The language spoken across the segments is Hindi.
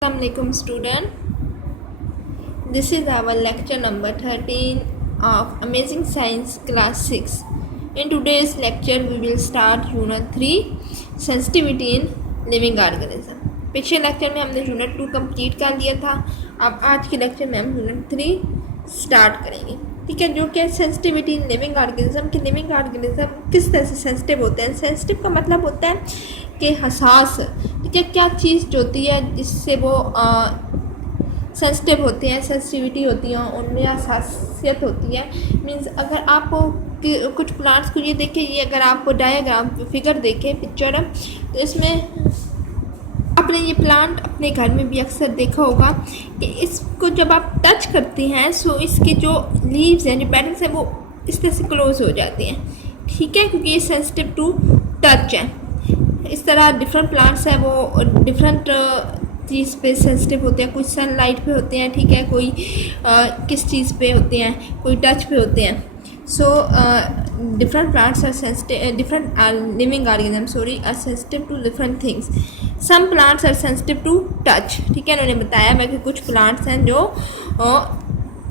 Assalamualaikum student. This is our lecture number 13 of Amazing Science class 6. In today's lecture we will start unit 3 sensitivity in living organism. पिछले लेक्चर में हमने यूनिट 2 कंप्लीट कर लिया था. अब आज के लेक्चर में हम यूनिट 3 स्टार्ट करेंगे. ठीक है, जो कि सेंसिटिविटी इन लिविंग ऑर्गेनिज्म कि लिविंग ऑर्गेनिज्म किस तरह से सेंसिटिव होते हैं. सेंसिटिव का मतलब होता है कि हसास. ठीक है, क्या चीज़ जो होती है जिससे वो सेंसिटिव होती है, सेंसिटिविटी होती है, उनमें हसासियत होती है. मीन्स अगर आप कुछ प्लांट्स को ये देखें, ये अगर आपको डायग्राम फिगर देखें पिक्चर, तो इसमें आपने ये प्लांट अपने घर में भी अक्सर देखा होगा कि इसको जब आप टच करते हैं सो इसके जो लीव्स हैं, जो पेटल्स हैं, वो इस तरह से क्लोज हो जाते हैं. ठीक है, क्योंकि ये सेंसिटिव टू टच है. इस तरह डिफरेंट प्लांट्स हैं, वो डिफरेंट चीज़ पे सेंसिटिव होते हैं. कुछ सनलाइट पे होते हैं, ठीक है, कोई किस चीज़ पे होते हैं, कोई टच पे होते हैं. So different plants are sensitive, different living organisms are sensitive to different things. Some plants are sensitive to touch. ठीक है, उन्होंने बताया मैं कि कुछ प्लांट्स हैं जो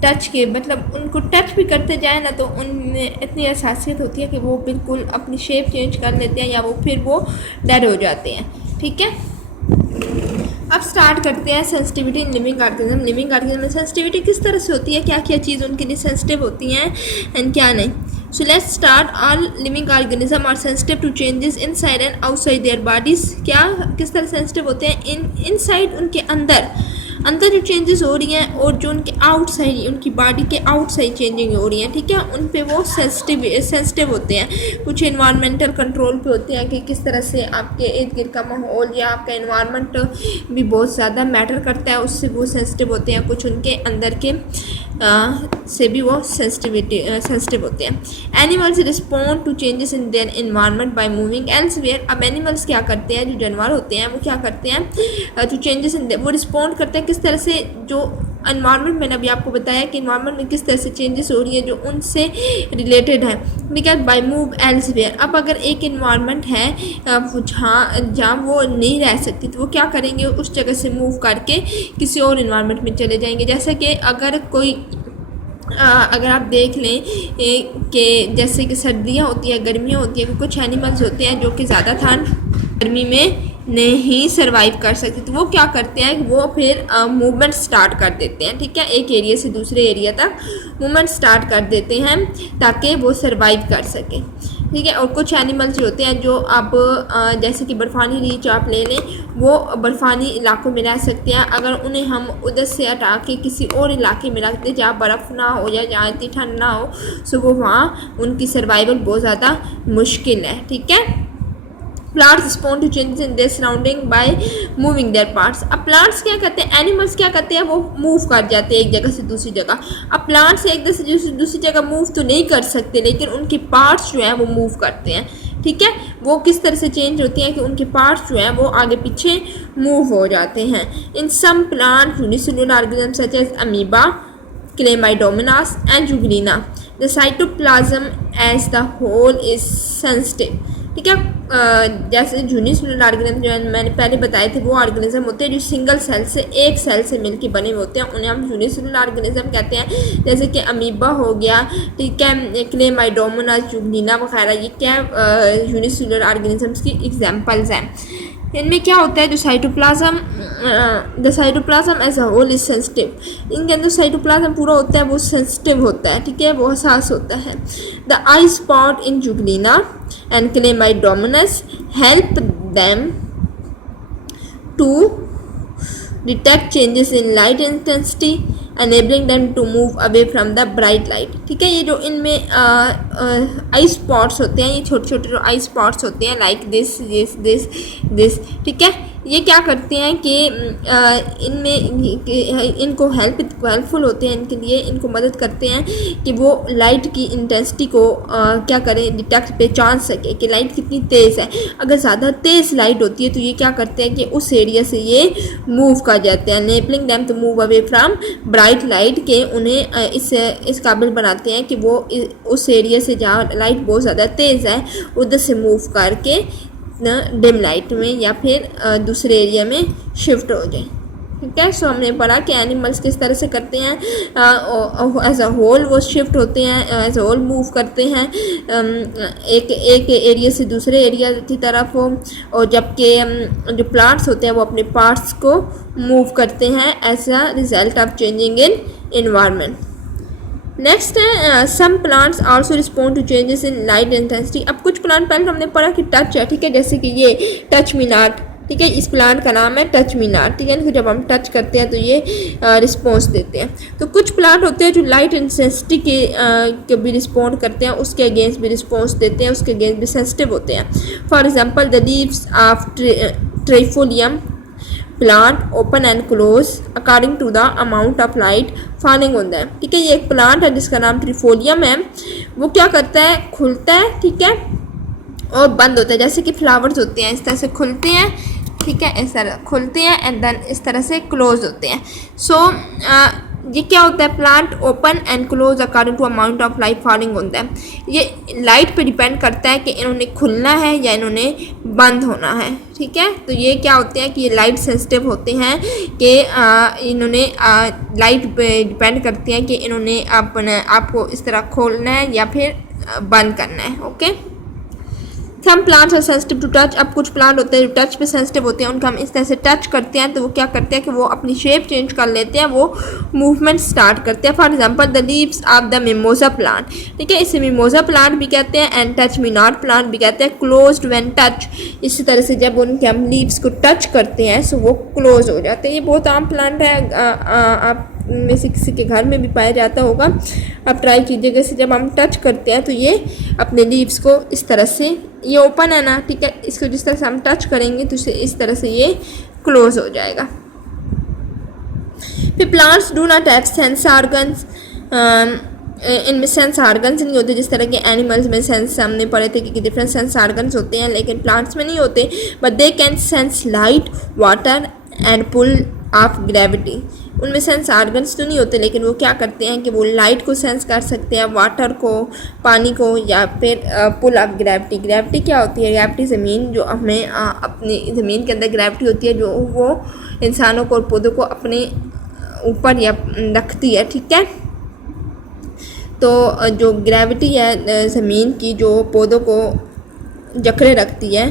टच के मतलब उनको टच भी करते जाए ना तो उनमें इतनी हसासियत होती है कि वो बिल्कुल अपनी शेप चेंज कर लेते हैं या वो फिर वो डेड हो जाते हैं. ठीक है, अब स्टार्ट करते हैं sensitivity in living organism. Living organism में सेंसिटिविटी किस तरह से होती है, क्या क्या चीज़ उनके लिए सेंसिटिव होती हैं एंड क्या नहीं. So let's start. All living organism are sensitive to changes inside and outside their bodies. क्या किस तरह सेंसिटिव होते हैं इनसाइड उनके अंदर जो चेंजेस हो रही हैं और जो उनके आउटसाइड उनकी बॉडी के आउटसाइड चेंजिंग हो रही हैं. ठीक है, उन पे वो सेंसिटिव होते हैं. कुछ इन्वायरमेंटल कंट्रोल पे होते हैं कि किस तरह से आपके इर्द गिर्द का माहौल या आपका इन्वायरमेंट भी बहुत ज़्यादा मैटर करता है, उससे वो सेंसिटिव होते हैं. कुछ उनके अंदर के से भी वो सेंसिटिव होते हैं. Animals respond to changes in their environment by moving elsewhere. अब एनिमल्स क्या करते हैं, जो जानवर होते हैं वो क्या करते हैं, टू चेंजेस इन वो रिस्पॉन्ड करते हैं किस तरह से, जो इन्वायरमेंट मैंने अभी आपको बताया कि इन्वायरमेंट में किस तरह से चेंजेस हो रही है जो उनसे रिलेटेड है. ठीक है, बाय मूव एल्सवेयर. अब अगर एक इन्वायरमेंट है जहाँ वो नहीं रह सकती तो वो क्या करेंगे, उस जगह से मूव करके किसी और इन्वायरमेंट में चले जाएंगे. जैसे कि अगर आप देख लें कि जैसे कि सर्दियाँ होती हैं, गर्मियाँ होती हैं, कुछ एनिमल्स होते हैं जो कि ज़्यादा ठंड गर्मी में नहीं सर्वाइव कर सकते, तो वो क्या करते हैं, वो फिर मूवमेंट स्टार्ट कर देते हैं. ठीक है, एक एरिया से दूसरे एरिया तक मूवमेंट स्टार्ट कर देते हैं ताकि वो सर्वाइव कर सकें. ठीक है, और कुछ एनिमल्स होते हैं जो अब जैसे कि बर्फ़ानी रीछ आप ले लें, वो बर्फ़ानी इलाकों में रह सकते हैं. अगर उन्हें हम उधर से हटा के किसी और इलाके में रख दें जहाँ बर्फ़ ना हो या जहाँ इतनी ठंड ना हो, सो वो वहाँ उनकी सर्वाइवल बहुत ज़्यादा मुश्किल है. ठीक है, plants respond to changes in their surrounding by moving their parts. अब प्लांट्स क्या करते हैं, एनिमल्स क्या करते हैं, वो मूव कर जाते हैं एक जगह से दूसरी जगह. अब प्लांट्स एक जगह से दूसरी जगह मूव तो नहीं कर सकते, लेकिन उनके पार्ट्स जो हैं वो मूव करते हैं. ठीक है, वो किस तरह से चेंज होती हैं कि उनके पार्ट्स जो हैं वो आगे पीछे मूव हो जाते हैं. In some plant unicellular organism such as amoeba, Chlamydomonas and Euglena, the cytoplasm as the whole is sensitive. ठीक है, जैसे यूनिसेलुलर ऑर्गेनिज्म जो मैंने पहले बताए थे, वो ऑर्गेनिज्म होते हैं जो सिंगल सेल से एक सेल से मिलकर बने हुए होते हैं, उन्हें हम यूनिसेलुलर ऑर्गेनिज्म कहते हैं. जैसे कि अमीबा हो गया, ठीक है, क्लेमाइडोमोनास, जुगलीना वगैरह, ये क्या यूनिसेलुलर ऑर्गेनिजम्स की एग्जांपल्स हैं. इनमें क्या होता है, जो the cytoplasm as a whole is sensitive. इनके अंदर साइटोप्लाज्म पूरा होता है वो सेंसिटिव होता है. ठीक है, वो हसास होता है. The eye spot in Euglena and Chlamydomonas help them to detect changes in light intensity, enabling them to move away from the bright light. ठीक है, ये जो इनमें आई स्पॉट्स होते हैं, ये छोटे छोटे जो आई स्पॉट्स होते हैं लाइक दिस. ठीक है, ये क्या करते हैं कि इनको हेल्पफुल होते हैं, इनके लिए इनको मदद करते हैं कि वो लाइट की इंटेंसिटी को क्या करें, डिटेक्ट पहचान सके कि लाइट कितनी तेज़ है. अगर ज़्यादा तेज़ लाइट होती है तो ये क्या करते हैं कि उस एरिया से ये मूव कर जाते हैं. Enabling them to move away from bright light, के उन्हें इस काबिल बनाते हैं कि वो उस एरिया से जहाँ लाइट बहुत ज़्यादा तेज़ है उधर से मूव करके डिम लाइट में या फिर दूसरे एरिया में शिफ्ट हो जाए. ठीक है। सो हमने पढ़ा कि एनिमल्स किस तरह से करते हैं, एज अ होल वो शिफ्ट होते हैं, एज अ होल मूव करते हैं एक एरिया से दूसरे एरिया की तरफ, और जबकि जो प्लांट्स होते हैं वो अपने पार्ट्स को मूव करते हैं as a result of changing in environment. Next है some plants also respond to changes in light intensity. अब कुछ प्लांट पहले हमने पढ़ा कि टच है, ठीक है, जैसे कि ये टच मी नॉट, ठीक है, इस प्लांट का नाम है टच मी नॉट, ठीक है, इनको जब हम टच करते हैं तो ये रिस्पॉन्स देते हैं। तो कुछ प्लांट होते हैं जो लाइट इंटेंसिटी के भी रिस्पॉन्ड करते हैं, उसके अगेंस्ट भी रिस्पॉन्स देते हैं, उसके अगेंस्ट भी सेंसिटिव होते हैं। For example the leaves of trifolium plant open and close according to the amount of light falling on them, ठीक है। ये एक प्लांट है जिसका नाम ट्रिफोलियम है, वो क्या करता है, खुलता है, ठीक है, और बंद होता है, जैसे कि फ्लावर्स होते हैं इस तरह से खुलते हैं, ठीक है, इस तरह खुलते हैं एंड देन इस तरह से क्लोज होते हैं। सो ये क्या होता है, plant open and close according to amount of light falling on them. ये लाइट पे डिपेंड करता है कि इन्होंने खुलना है या इन्होंने बंद होना है, ठीक है। तो ये क्या होते हैं कि ये लाइट सेंसिटिव होते हैं कि इन्होंने लाइट पे डिपेंड करती हैं कि इन्होंने अपने आपको इस तरह खोलना है या फिर बंद करना है। Okay, some plants are sensitive to touch. अब कुछ प्लांट होते हैं जो टच पे सेंसिटिव होते हैं, उनका हम इस तरह से टच करते हैं तो वो क्या करते हैं कि वो अपनी शेप चेंज कर लेते हैं, वो मूवमेंट स्टार्ट करते हैं। For example the leaves of the mimosa plant, ठीक है, इसे मिमोजा प्लांट भी कहते हैं and touch me not plant भी कहते हैं। क्लोज्ड व्हेन टच, इसी तरह से जब उनके हम लीव्स को टच करते हैं सो वो क्लोज हो जाते हैं। ये बहुत आम प्लांट है, आप में से किसी के घर में भी पाया जाता होगा, आप ट्राई कीजिएगा। से जब हम टच करते हैं तो ये अपने लीव्स को इस तरह से, ये ओपन है ना, ठीक है, इसको जिस तरह से हम टच करेंगे तो इस तरह से ये क्लोज हो जाएगा। फिर plants do not have sense organs, इनमें सेंस ऑर्गन्स नहीं होते, जिस तरह के एनिमल्स में सेंस हमने पढ़े थे कि डिफरेंट सेंस ऑर्गन्स होते हैं, लेकिन प्लांट्स में नहीं होते। But they can sense light, water and pull of gravity. उनमें सेंस ऑर्गन्स तो नहीं होते, लेकिन वो क्या करते हैं कि वो लाइट को सेंस कर सकते हैं, वाटर को, पानी को, या फिर पुल ऑफ ग्रेविटी। ग्रेविटी क्या होती है, ग्रेविटी ज़मीन जो हमें अपनी ज़मीन के अंदर ग्रेविटी होती है जो वो इंसानों को और पौधों को अपने ऊपर या रखती है, ठीक है। तो जो ग्रेविटी है ज़मीन की, जो पौधों को जकड़े रखती है,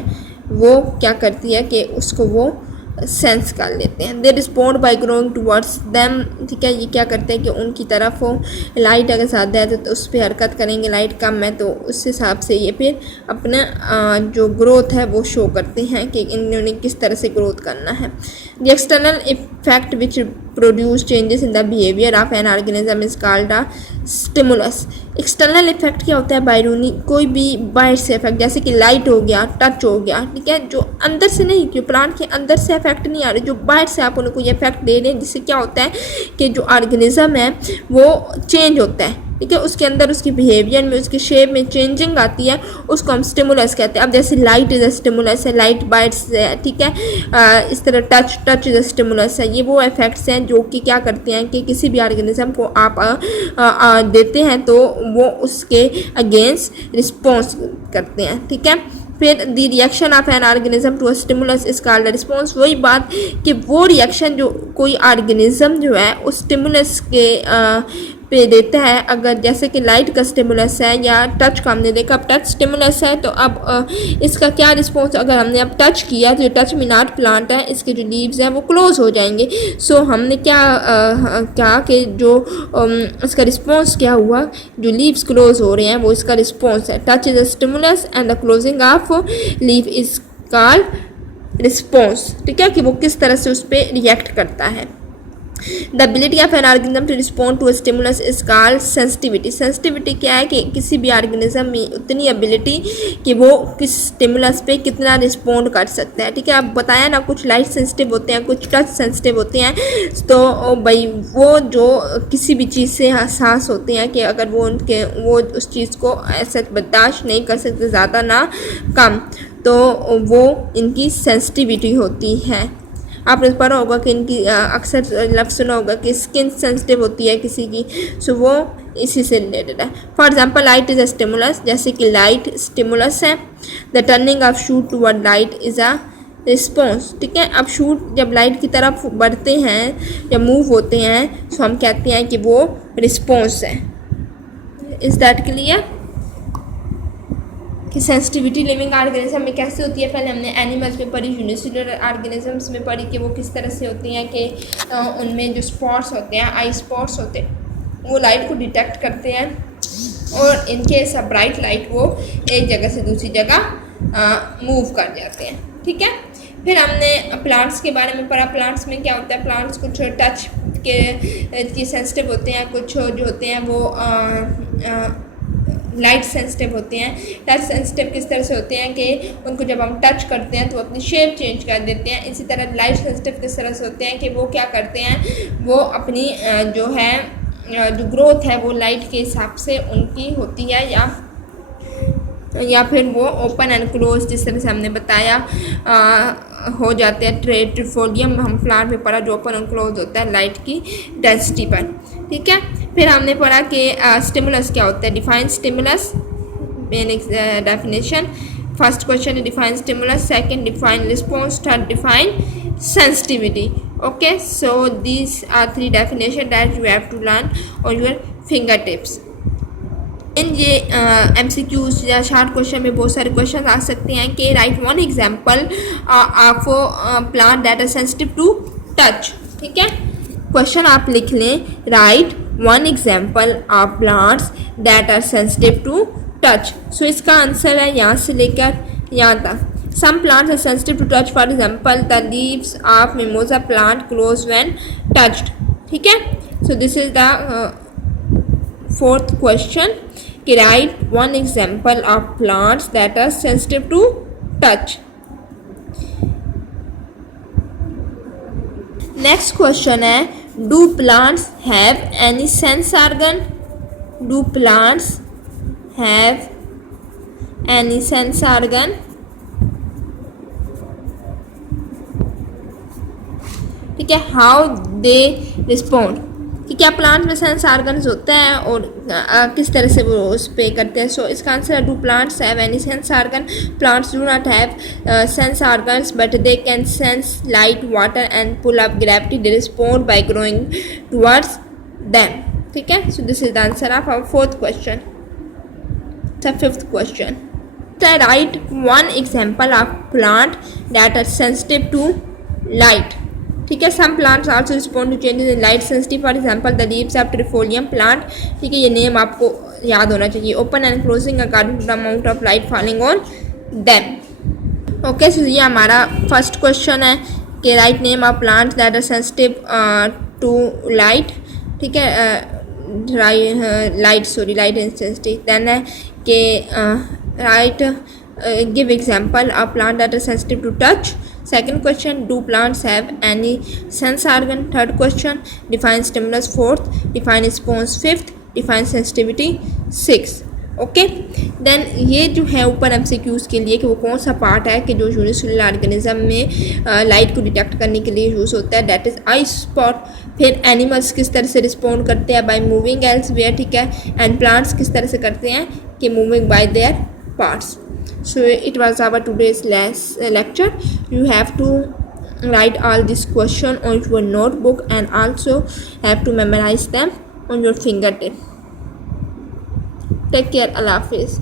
वो क्या करती है कि उसको वो सेंस कर लेते हैं। They respond by growing towards them, ठीक है, ये क्या करते हैं कि उनकी तरफ हो, लाइट अगर ज़्यादा है तो उस पर हरकत करेंगे, लाइट कम है तो उस हिसाब से ये फिर अपना जो ग्रोथ है वो शो करते हैं कि इन्होंने किस तरह से ग्रोथ करना है। The external effect which produce changes in the behaviour of an organism is called a stimulus. External effect क्या होता है, बैरूनी कोई भी बाहर से इफेक्ट, जैसे कि लाइट हो गया, टच हो गया, ठीक है, जो अंदर से नहीं, जो प्लांट के अंदर से इफेक्ट नहीं आ रहे, जो बाहर से आप उनको ये इफेक्ट दे रहे हैं, जिससे क्या होता है कि जो ऑर्गेनिज्म है वो चेंज होता है, ठीक है, उसके अंदर उसकी बिहेवियर में, उसकी शेप में चेंजिंग आती है, उसको हम स्टिमुलस कहते हैं। अब जैसे लाइट इज़ अ स्टिमुलस है, लाइट बाइट से है, ठीक है, इस तरह टच इज़ अ स्टिमुलस है। ये वो इफेक्ट्स हैं जो कि क्या करते हैं कि किसी भी ऑर्गेनिज्म को आप देते हैं तो वो उसके अगेंस्ट रिस्पॉन्स करते हैं, ठीक है। फिर the reaction of an organism to a stimulus is called response. वही बात कि वो रिएक्शन जो कोई ऑर्गेनिज्म जो है उस स्टिमुलस के पे देता है, अगर जैसे कि लाइट का स्टिमुलस है या टच का हमने देखा, अब टच स्टिमुलस है तो अब इसका क्या रिस्पॉन्स, अगर हमने अब टच किया तो टच मी नॉट प्लांट है, इसके जो लीव्स हैं वो क्लोज हो जाएंगे। सो हमने क्या कहा कि जो इसका रिस्पॉन्स क्या हुआ, जो लीव्स क्लोज हो रहे हैं वो इसका रिस्पॉन्स है। Touch is a stimulus and the closing of leave is called response, ठीक है, कि वो किस तरह से उस पर रिएक्ट करता है। The ability of an organism to respond to a stimulus is called sensitivity. Sensitivity क्या है कि किसी भी ऑर्गेनिज्म में उतनी एबिलिटी कि वो किस स्टिमुलस पे कितना रिस्पॉन्ड कर सकता है, ठीक है। अब बताया ना, कुछ लाइट सेंसिटिव होते हैं, कुछ टच सेंसिटिव होते हैं, तो भाई वो जो किसी भी चीज़ से हसास होते हैं कि अगर वो उस चीज़ को ऐसा बर्दाश्त नहीं कर सकते, ज़्यादा ना कम, तो वो इनकी सेंसिटिविटी होती है। आपने पढ़ा होगा कि इनकी अक्सर लफ्ज़ सुना होगा कि स्किन सेंसिटिव होती है किसी की, सो वो इसी से रिलेटेड है। For example light is a stimulus, जैसे कि लाइट स्टिमुलस है। The turning of shoe toward light is a response, ठीक है। अब शूट जब लाइट की तरफ बढ़ते हैं, जब मूव होते हैं, तो हम कहते हैं कि वो रिस्पॉन्स है। इज दैट क्लियर कि सेंसिटिविटी लिविंग ऑर्गेनिज्म में कैसे होती है? पहले हमने एनिमल्स में पढ़ी, यूनिसेलुलर ऑर्गेनिजम्स में पढ़ी कि वो किस तरह से होती हैं कि उनमें जो स्पॉट्स होते हैं, आई स्पॉट्स होते हैं, वो लाइट को डिटेक्ट करते हैं और इनके सब ब्राइट लाइट वो एक जगह से दूसरी जगह मूव कर जाते हैं, ठीक है। फिर हमने प्लांट्स के बारे में पढ़ा। प्लांट्स में क्या होता है? प्लांट्स कुछ टच के सेंसिटिव होते हैं, कुछ जो होते हैं वो लाइट सेंसिटिव होते हैं। टच सेंसिटिव किस तरह से होते हैं कि उनको जब हम टच करते हैं तो अपनी शेप चेंज कर देते हैं। इसी तरह लाइट सेंसिटिव किस तरह से होते हैं कि वो क्या करते हैं, वो अपनी जो है जो ग्रोथ है वो लाइट के हिसाब से उनकी होती है, या फिर वो ओपन एंड क्लोज जिस तरह से हमने बताया हो जाते हैं। ट्रिफोलियम हम प्लांट में पढ़ा जो ओपन एंड क्लोज होता है लाइट की डेंसिटी पर, ठीक है। फिर हमने पढ़ा कि स्टिमुलस क्या होता है। Define stimulus, main definition. First question define stimulus, second define response, third define sensitivity. Okay, so these are 3 definition that you have to learn on your fingertips. इन ये MCQs या शार्ट क्वेश्चन में बहुत सारे क्वेश्चन आ सकते हैं कि right one example of plant that are sensitive to touch, ठीक है। क्वेश्चन आप लिख लें, right one example of plants that are sensitive to touch. So इसका आंसर है यहाँ से लेकर यहाँ तक। Some plants are sensitive to touch. For example, the leaves of mimosa plant close when touched. ठीक है? So this is the fourth question. Write one example of plants that are sensitive to touch. Next question है, do plants have any sense organ? Do plants have any sense organ? ठीक है। हाउ दे रिस्पॉन्ड, कि क्या प्लांट में सेंस ऑर्गन्स होते हैं और किस तरह से वो उस पे करते हैं। सो इसका आंसर है, do plants have any sense organ? Plants do not have sense organs but they can sense light, water and pull up gravity. They respond by growing towards them, ठीक है। So this is the answer of our fourth question. The fifth question, right one example of plant that are sensitive to light, ठीक है। Some plants also respond to changes in light sensitive, for example the leaves of trifolium plant, ठीक है। ये नेम आपको याद होना चाहिए। Open and closing according to the amount of light falling on them. Okay, so ये हमारा फर्स्ट क्वेश्चन है कि right name of plants that are sensitive to light, ठीक है। Light insensitive. देन है कि right give example of plant that are sensitive to touch. Second question, do plants have any sense organ? Third question, define stimulus. Fourth, define response. Fifth, define sensitivity. Sixth. Okay, then ये जो है ऊपर MCQs के लिए कि वो कौन सा पार्ट है कि जो यूनिसेलुलर ऑर्गेनिज्म में लाइट को डिटेक्ट करने के लिए यूज़ होता है, दैट इज़ आई स्पॉट। फिर एनिमल्स किस तरह से रिस्पॉन्ड करते हैं, बाय मूविंग एल्सवेयर, ठीक है। एंड प्लांट्स किस तरह से करते हैं कि moving bye there parts. So it was our today's lecture. You have to write all this question on your notebook and also have to memorize them on your fingertip. Take care. Allah Hafiz.